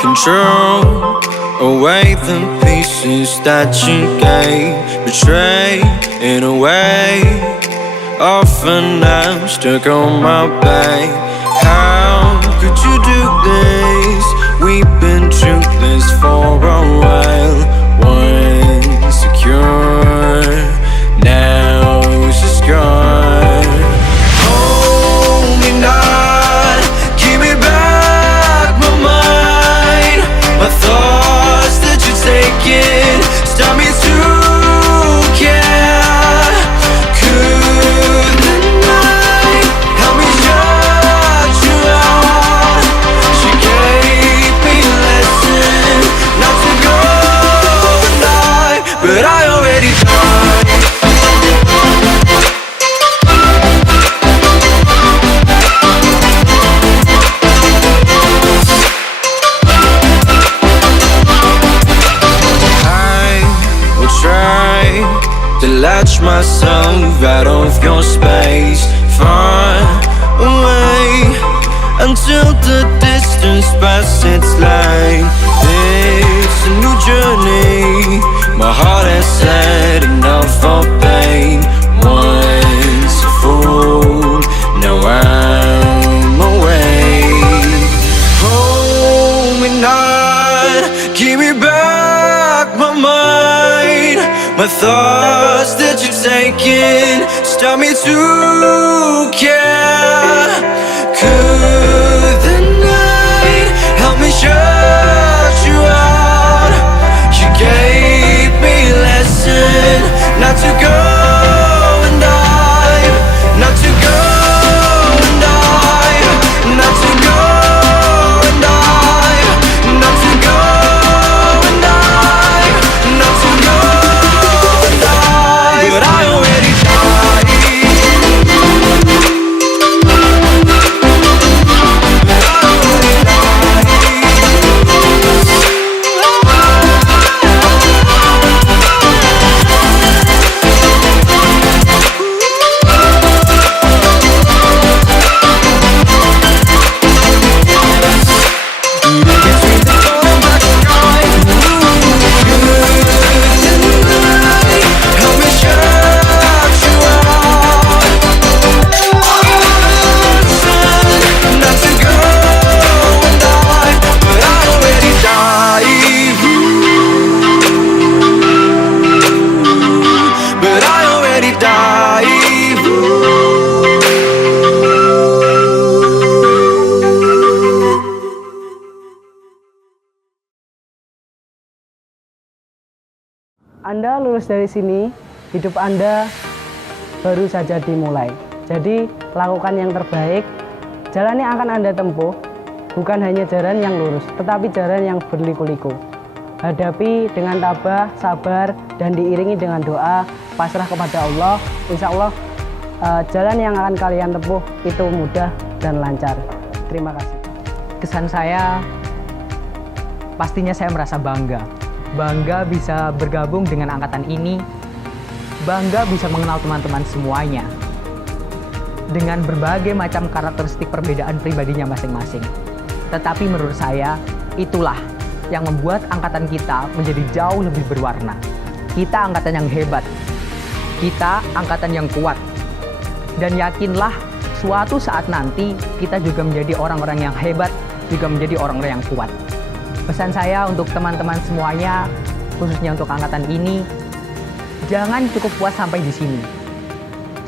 Control away the pieces that you gave, betrayed in a way. Often I'm stuck on my back. How could you do this? We've been through this for a while. Once secure, now it's just gone. Hold me not, give me back my mind. My thoughts that you're taking stop me to care. Could the night help me shut you out? She gave me a lesson not to go and die, but I already died. To latch myself out of your space, far away, until the distance passes its line. It's a new journey, my heart has had enough of pain. Once a fool, now I'm away. Hold me not, give me back my mind. My thoughts that you're taking stop me to care. Could the night help me shut you out? You gave me a lesson not to go and dive, not to go and dive, not to go and dive, not to go and dive, not to go. But I already died. Anda lulus dari sini, hidup Anda baru saja dimulai. Jadi, lakukan yang terbaik. Jalan yang akan Anda tempuh bukan hanya jalan yang lurus, tetapi jalan yang berliku-liku. Hadapi dengan tabah, sabar, dan diiringi dengan doa, pasrah kepada Allah. Insya Allah, jalan yang akan kalian tempuh itu mudah dan lancar. Terima kasih. Kesan saya, pastinya saya merasa bangga bisa bergabung dengan angkatan ini, bangga bisa mengenal teman-teman semuanya dengan berbagai macam karakteristik perbedaan pribadinya masing-masing. Tetapi menurut saya, itulah yang membuat angkatan kita menjadi jauh lebih berwarna. Kita angkatan yang hebat, kita angkatan yang kuat, dan yakinlah suatu saat nanti kita juga menjadi orang-orang yang hebat, juga menjadi orang-orang yang kuat. Pesan saya untuk teman-teman semuanya, khususnya untuk angkatan ini, jangan cukup puas sampai di sini.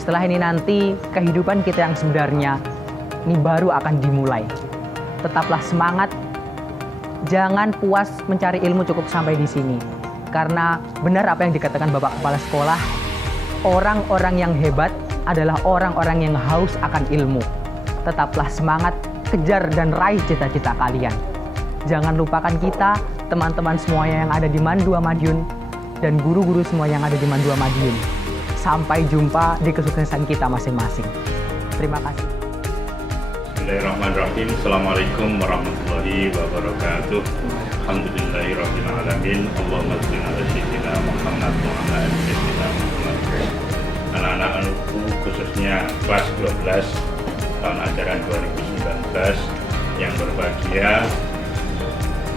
Setelah ini nanti, kehidupan kita yang sebenarnya ini baru akan dimulai. Tetaplah semangat, jangan puas mencari ilmu cukup sampai di sini. Karena benar apa yang dikatakan Bapak Kepala Sekolah, orang-orang yang hebat adalah orang-orang yang haus akan ilmu. Tetaplah semangat, kejar dan raih cita-cita kalian. Jangan lupakan kita, teman-teman semuanya yang ada di Mandua Madiun, dan guru-guru semua yang ada di Mandua Madiun. Sampai jumpa di kesuksesan kita masing-masing. Terima kasih. Bismillahirrahmanirrahim. Assalamualaikum warahmatullahi wabarakatuh. Alhamdulillahirabbil alamin. Allahumma shalli ala sayyidina Muhammad wa ala ali sayyidina Muhammad. Anak-anakku khususnya kelas 12 tahun ajaran 2019 yang berbahagia.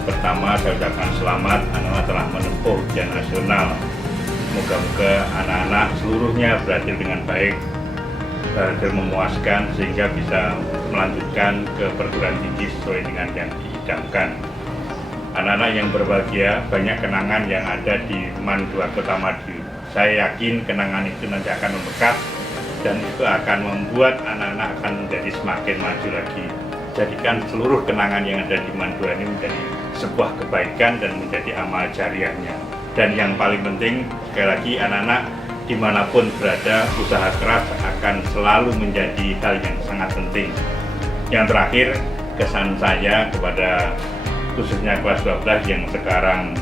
Pertama, saya ucapkan selamat, anak-anak telah menempuh ujian nasional. Moga-moga anak-anak seluruhnya berhasil dengan baik, berhasil memuaskan sehingga bisa melanjutkan ke perguruan tinggi sesuai dengan yang diidamkan. Anak-anak yang berbahagia, banyak kenangan yang ada di Mandua Kota Madiun. Saya yakin kenangan itu nanti akan membekas dan itu akan membuat anak-anak akan menjadi semakin maju lagi. Jadikan seluruh kenangan yang ada di Mandua ini menjadi sebuah kebaikan dan menjadi amal jariahnya. Dan yang paling penting, sekali lagi anak-anak dimanapun berada, usaha keras akan selalu menjadi hal yang sangat penting. Yang terakhir, kesan saya kepada khususnya kelas 12 yang sekarang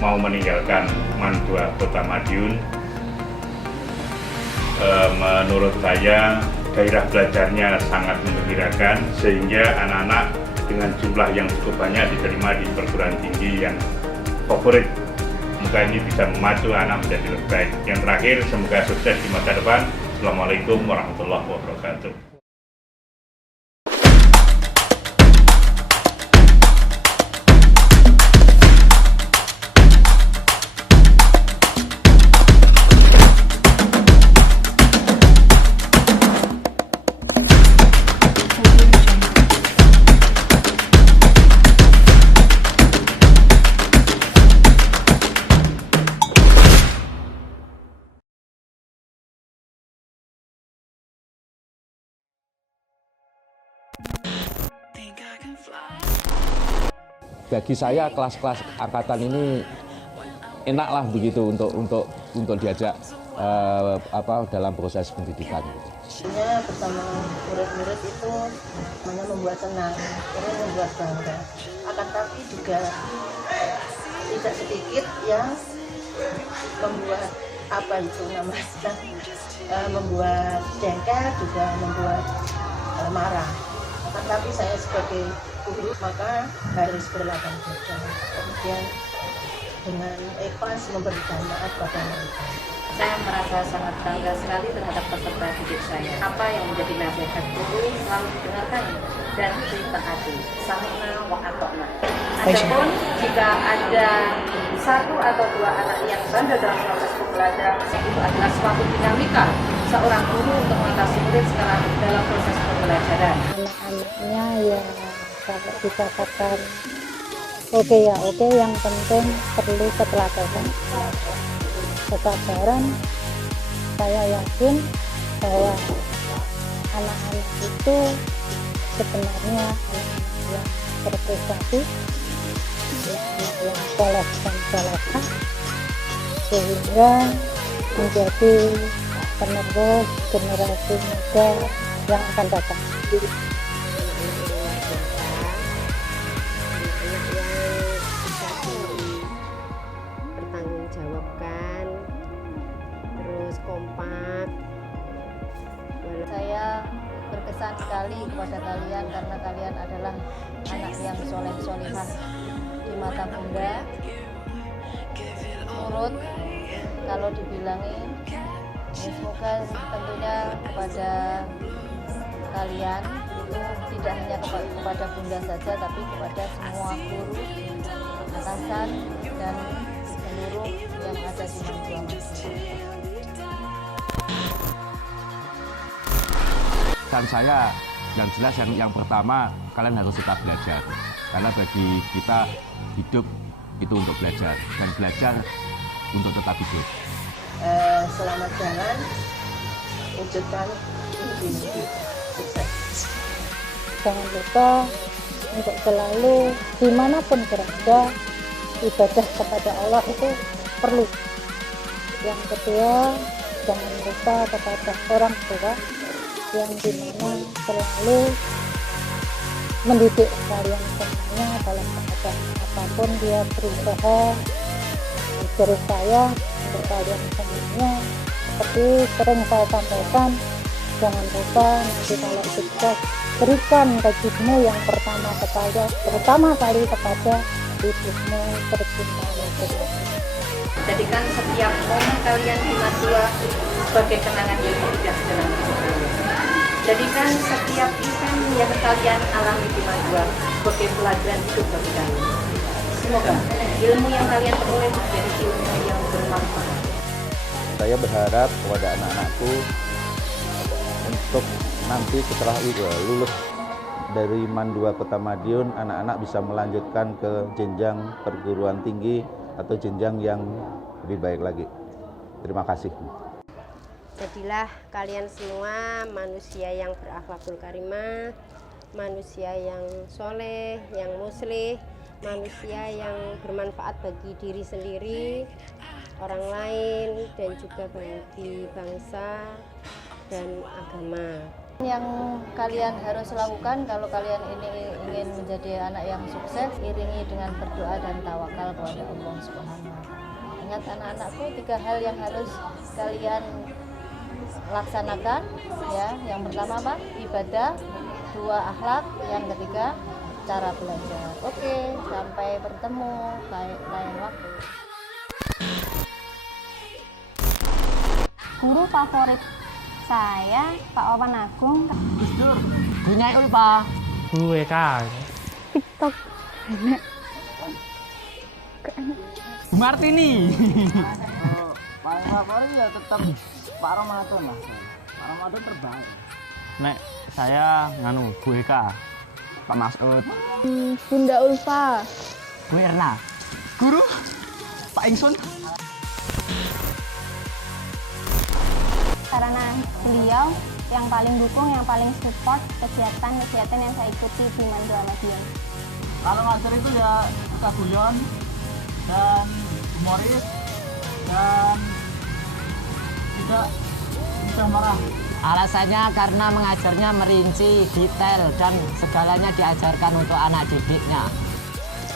mau meninggalkan Mandua Kota Madiun, menurut saya gairah belajarnya sangat menggembirakan sehingga anak-anak dengan jumlah yang cukup banyak diterima di perguruan tinggi yang favorit. Semoga ini bisa memacu anak menjadi lebih baik. Yang terakhir, semoga sukses di masa depan. Assalamualaikum warahmatullahi wabarakatuh. Bagi saya kelas-kelas angkatan ini enaklah begitu untuk diajak dalam proses pendidikan. Sebenarnya bersama murid-murid itu hanya membuat senang, ini membuat bangga. Akan tapi juga tidak sedikit yang membuat membuat jengkel, juga membuat marah. Akan tapi saya sebagai guru maka harus berlapang dada, kemudian dengan ikhlas memberikan maaf pada mereka. Saya merasa sangat bangga sekali terhadap peserta didik saya. Apa yang menjadi nasihat guru selalu didengarkan dan ditaati. Sami'na wa ata'na. Adapun jika ada satu atau dua anak yang bandel dalam proses pembelajaran, itu adalah suatu dinamika seorang guru untuk mengatasi murid sekarang dalam proses pembelajaran. Anak-anaknya ya kalau dikatakan oke, yang penting perlu ketelatenan, kesabaran. Saya yakin bahwa anak-anak itu sebenarnya anak yang berprestasi, anak yang soleh dan solehah, sehingga menjadi penerus generasi muda yang akan datang. Bertanggungjawabkan, terus kompak. Saya berkesan sekali kepada kalian karena kalian adalah anak yang soleh-solehah di mata Bunda. Nurut kalau dibilangin, semoga tentunya kepada kalian itu tidak hanya kepada Bunda saja, tapi kepada semua guru, atasan, dan seluruh yang ada di Mandua Madiun. pesan saya yang jelas yang pertama, kalian harus tetap belajar. Karena bagi kita hidup itu untuk belajar, dan belajar untuk tetap hidup. Selamat jalan, wujudkan mimpi-mimpi sukses. Jangan lupa untuk selalu dimanapun berada, ibadah kepada Allah itu perlu. Yang kedua, jangan lupa kepada orang tua yang dimana selalu mendidik kalian semuanya dalam keadaan apapun dia berusaha. Dari saya untuk kalian semuanya, seperti sering saya sampaikan, jangan lupa nanti kalau sukses berikan gajimu yang pertama kali kepada ibumu tercinta. Jadikan setiap momen kalian di Madua sebagai kenangan yang indah dalam hidup kalian. Jadikan setiap event yang kalian alami di Madua sebagai pelajaran hidup bagi kalian. Semoga ilmu yang kalian peroleh menjadi ilmu yang bermanfaat. Saya berharap kepada anak-anakku untuk nanti setelah lulus dari Mandua Kota Madiun, anak-anak bisa melanjutkan ke jenjang perguruan tinggi atau jenjang yang lebih baik lagi. Terima kasih. Jadilah kalian semua manusia yang berakhlakul karimah, manusia yang soleh, yang muslih, manusia yang bermanfaat bagi diri sendiri, orang lain, dan juga bagi bangsa dan agama. Yang kalian harus lakukan kalau kalian ini ingin menjadi anak yang sukses, iringi dengan berdoa dan tawakal kepada Allah Subhanahu wa Ta'ala. Ingat anak-anakku, 3 hal yang harus kalian laksanakan, ya. Yang pertama apa? Ibadah, 2 akhlak, yang ketiga cara belajar. Oke, sampai bertemu lain waktu. Guru favorit saya Pak Wawan Agung. Gus Dur, punya Ulfa. Gue kan. TikTok. Bu Martini. Paling favorit ya tetap Pak Ramadan lah. Pak Ramadan terbaik. Nek saya nganu Bu Eka, Pak Masud, Bunda Ulfa. Bu Erna. Guru Pak Ingsun. Karena beliau yang paling dukung, yang paling support kegiatan-kegiatan yang saya ikuti di Mandua Madiun. Kalau ngajar itu ya kita guyon dan humoris dan tidak mudah marah. Alasannya karena mengajarnya merinci, detail, dan segalanya diajarkan untuk anak didiknya.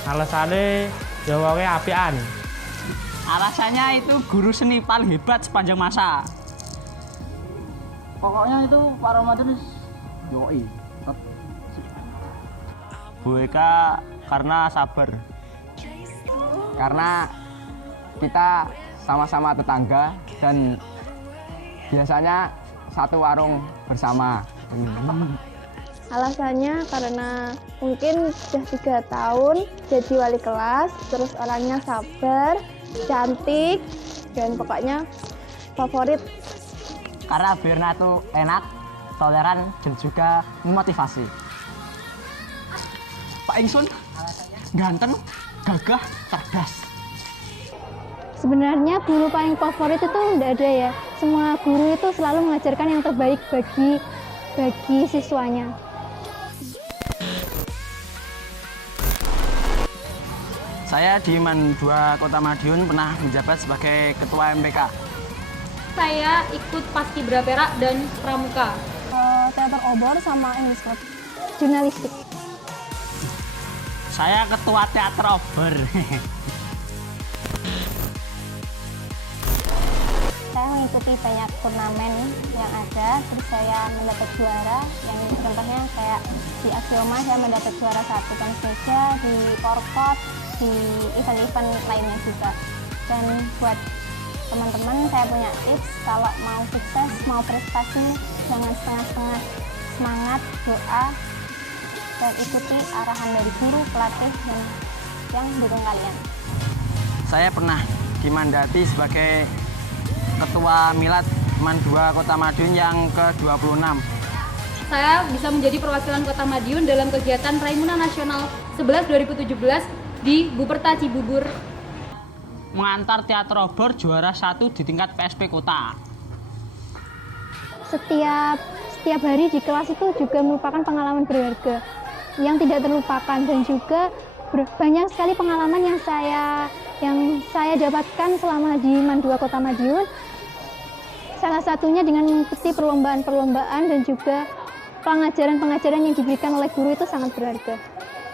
Alasannya ya wonge apian. Alasannya itu guru seni paling hebat sepanjang masa. Pokoknya itu Pak Ramadan yoi. Bu Eka karena sabar. Karena kita sama-sama tetangga dan biasanya satu warung bersama. Alasannya karena mungkin sudah 3 tahun jadi wali kelas, terus orangnya sabar, cantik, dan pokoknya favorit. Karena Berna tuh enak, toleran, dan juga memotivasi. Pak Ingsun ganteng, gagah, cerdas. Sebenarnya guru paling favorit itu tidak ada ya. Semua guru itu selalu mengajarkan yang terbaik bagi siswanya. Saya di Mandua Kota Madiun pernah menjabat sebagai Ketua MPK. Saya ikut Paskibra Perak dan Pramuka. Teater obor sama English Club. Jurnalistik. Saya Ketua Teater Obor. Saya mengikuti banyak turnamen yang ada, terus saya mendapat juara. Yang contohnya kayak di Axioma saya mendapat juara 1 dan Meja, di Korkot, di event-event lainnya juga. Dan buat teman-teman, saya punya tips, kalau mau sukses, mau prestasi, jangan setengah-setengah. Semangat, doa, dan ikuti arahan dari guru, pelatih, dan yang dukung kalian. Saya pernah dimandati sebagai Ketua Milad Mandua Kota Madiun yang ke-26. saya bisa menjadi perwakilan Kota Madiun dalam kegiatan Raimuna Nasional 11 2017 di Buperta Cibubur. Mengantar teater obor juara 1 di tingkat PSP Kota. Setiap hari di kelas itu juga merupakan pengalaman berharga yang tidak terlupakan, dan juga banyak sekali pengalaman yang saya dapatkan selama di MAN 2 Kota Madiun. Salah satunya dengan mengikuti perlombaan-perlombaan dan juga pengajaran-pengajaran yang diberikan oleh guru itu sangat berharga.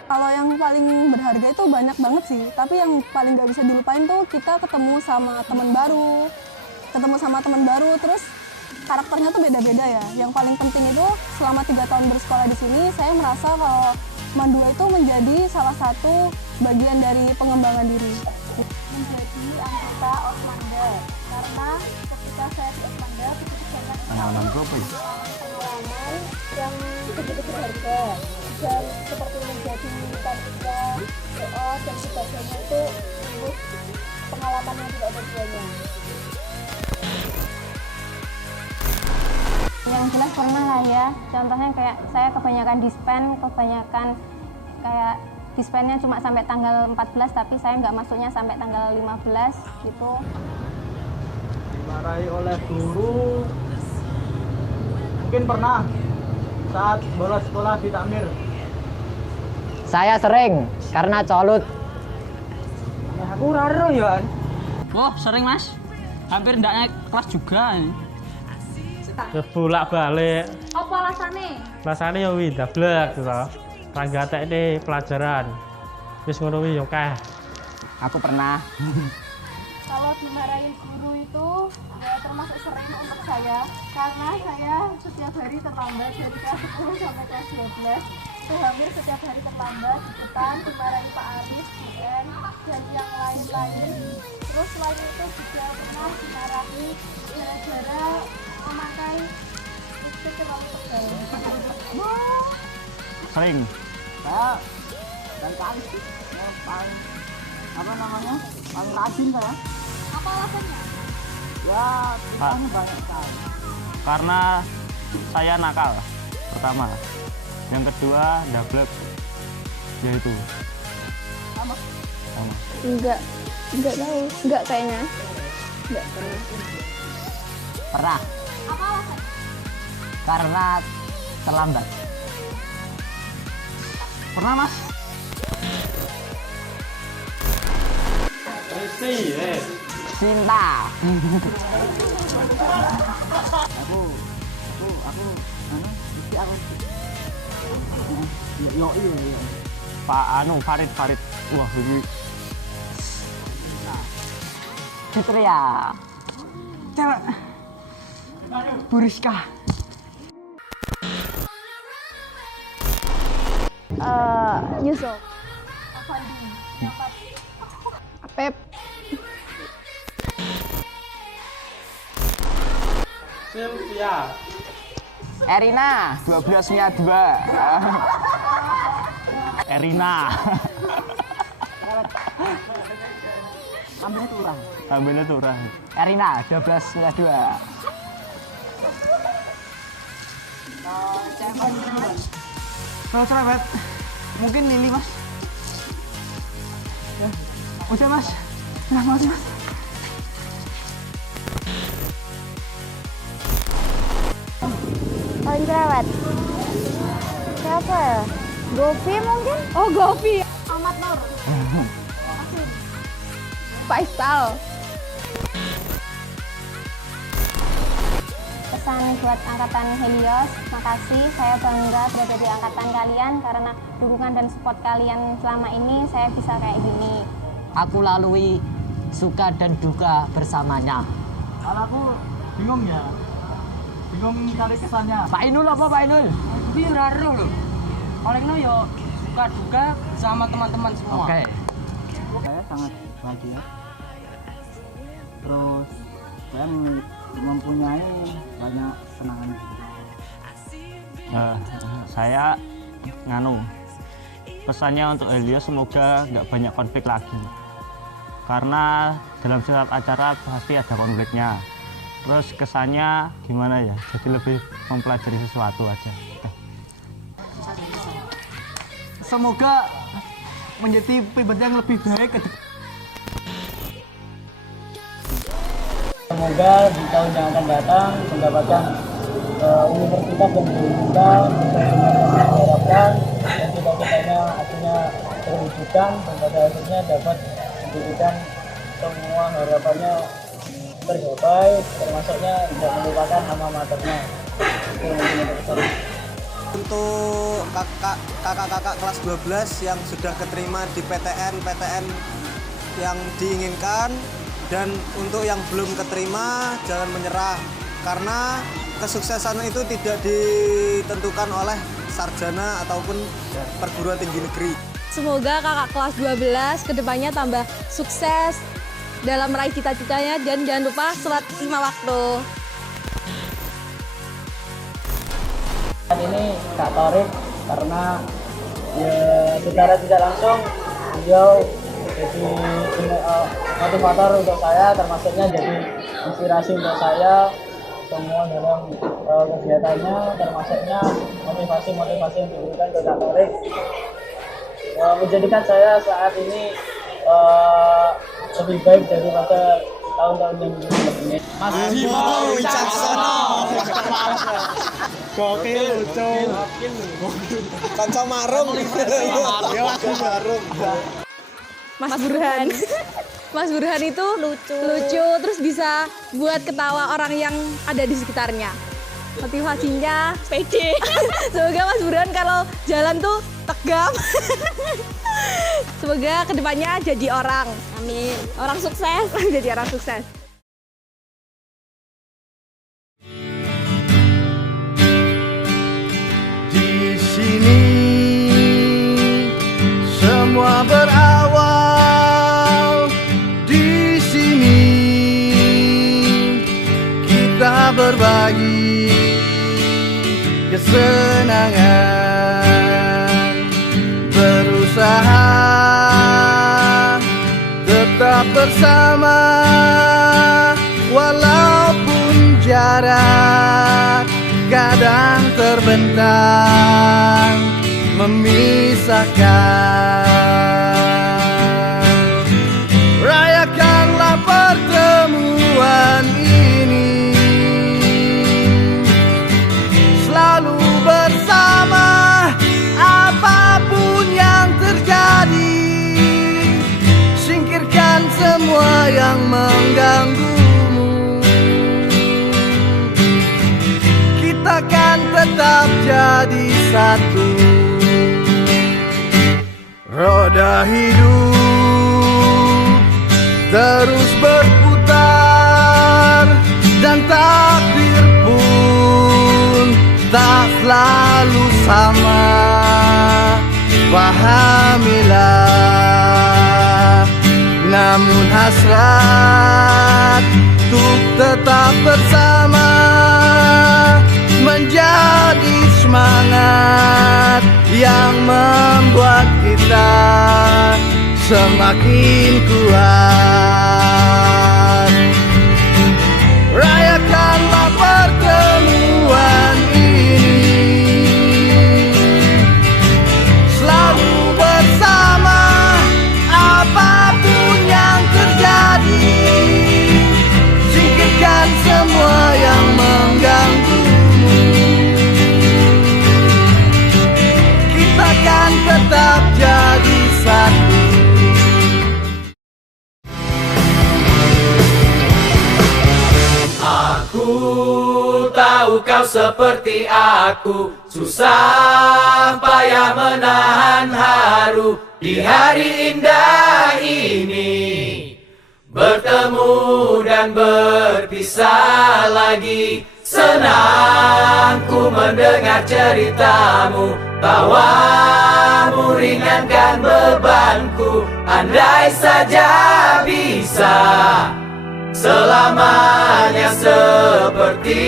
Kalau yang paling berharga itu banyak banget sih, tapi yang paling gak bisa dilupain tuh kita ketemu sama teman baru, terus karakternya tuh beda-beda ya. Yang paling penting itu selama 3 tahun bersekolah di sini, saya merasa kalau MAN 2 itu menjadi salah satu bagian dari pengembangan diri. Menjadi anggota Osmanda, karena ketika saya di Osmanda begitu banyak pengalaman yang begitu berharga, dan seperti menjadi panitia PO dan sebagainya itu pengalaman yang tidak ada duanya. Yang jelas pernah lah ya, contohnya kayak saya kebanyakan kayak dispennya cuma sampai tanggal 14, tapi saya nggak masuknya sampai tanggal 15 gitu. Dimarahi oleh guru, mungkin pernah saat bolos sekolah di takmir. Saya sering, karena colut. Ya, aku raro ya. Wah, sering Mas. Hampir ndak naik kelas juga. Bolak balik. Apa alasannya? Alasannya ya wih dablek gitu. Rangga tekne pelajaran. Wis ngono wi yo kah. Aku pernah. Kalau dimarahin guru itu ya termasuk sering untuk saya, karena saya setiap hari terlambat dari kelas 10 sampai kelas 12. Saya hampir setiap hari terlambat di depan, dimarahi Pak Arif, dan yang lain-lain. Terus selain itu juga pernah dimarahi gara-gara memakai lipstick terlalu tebal. Sering. Saya dan kali sih yang paling paling rajin saya. Apa alasannya? Ya, kitanya banyak sekali. Karena saya nakal pertama. Yang kedua dablek, yaitu sama. Enggak tahu, enggak kayaknya. Enggak pernah. Pernah. Apa alasannya? Karena terlambat. Pernah Mas? Cinta. Iya. Pak Farid. Wah, ini Fitria. Cewek. Buriska. Yusuf. Apep. Sylvia. Erina, 12-nya 2. Erina. Ambilnya turang. Erina, 12-nya 2. Kalau cerewet, mungkin Lili Mas. Ya, udah Mas. Nah, makasih Mas. Paling cerewet. Siapa ya? Gopi mungkin? Oh, Gopi. Ahmad Nur. Faisal. Pesan buat angkatan Helios, makasih, saya bangga berada di angkatan kalian karena dukungan dan support kalian selama ini saya bisa kayak gini. Aku lalui suka dan duka bersamanya. Kalau aku bingung ya. Bingung cari kesannya. Pak Inul apa Pak Inul? Tapi raro loh. Palingnya yo suka duka sama teman-teman semua. Oke. Saya sangat bahagia. Terus saya mempunyai banyak kenangan. Saya pesannya untuk Helios semoga nggak banyak konflik lagi. Karena dalam setiap acara pasti ada konfliknya. Terus kesannya gimana ya? Jadi lebih mempelajari sesuatu aja. semoga menjadi pribadi yang lebih baik ke depan. Semoga di tahun yang akan datang mendapatkan universitas yang diinginkan, sesuai dengan yang diharapkan, dan cita-citanya akhirnya terwujudkan, dan pada akhirnya dapat menjadikan semua harapannya tercapai, termasuknya tidak melupakan nama maternya. Untuk kakak-kakak kelas 12 yang sudah keterima di PTN yang diinginkan, dan untuk yang belum keterima jangan menyerah, karena kesuksesan itu tidak ditentukan oleh sarjana ataupun perguruan tinggi negeri. Semoga kakak kelas 12 kedepannya tambah sukses dalam meraih cita-citanya, dan jangan lupa sholat 5 waktu. Saat ini Kak Torik, karena ya secara tidak langsung beliau jadi motivator untuk saya, termasuknya jadi inspirasi untuk saya semua dalam kegiatannya, termasuknya motivasi-motivasi yang diberikan ke Kak Torik menjadikan saya saat ini lebih baik daripada tahun-tahun yang sebelumnya. Mas Bimo Wicaksono. Gokil lucu. Kanca marung. Ya lagu marung. Mas Burhan. Mas Burhan itu lucu, terus bisa buat ketawa orang yang ada di sekitarnya. Motivasinya pede. Semoga Mas Burhan kalau jalan tuh tegap. Semoga kedepannya jadi orang. Amin. Orang sukses. Jadi orang sukses. Di sini semua berawal. Di sini kita berbagi kesenangan, berusaha tetap bersama walaupun jarak kadang terbentang memisahkan. Rayakanlah pertemuan ini, selalu bersama apapun yang terjadi. Singkirkan semua yang mengganggumu, kita kan tetap jadi satu. Roda hidup terus berputar, dan takdir pun tak selalu sama. Pahamilah, namun hasrat untuk tetap bersama menjadi semangat yang membuat kita semakin kuat. Rayakanlah pertemuan ini, selalu bersama apapun yang terjadi. Singkirkan semua yang mengganggumu, kita kan tetap jadi satu. Aku tahu kau seperti aku, susah payah menahan haru di hari indah ini. Bertemu dan berpisah lagi, senang ku mendengar ceritamu. Tawamu ringankan bebanku, andai saja bisa selamanya seperti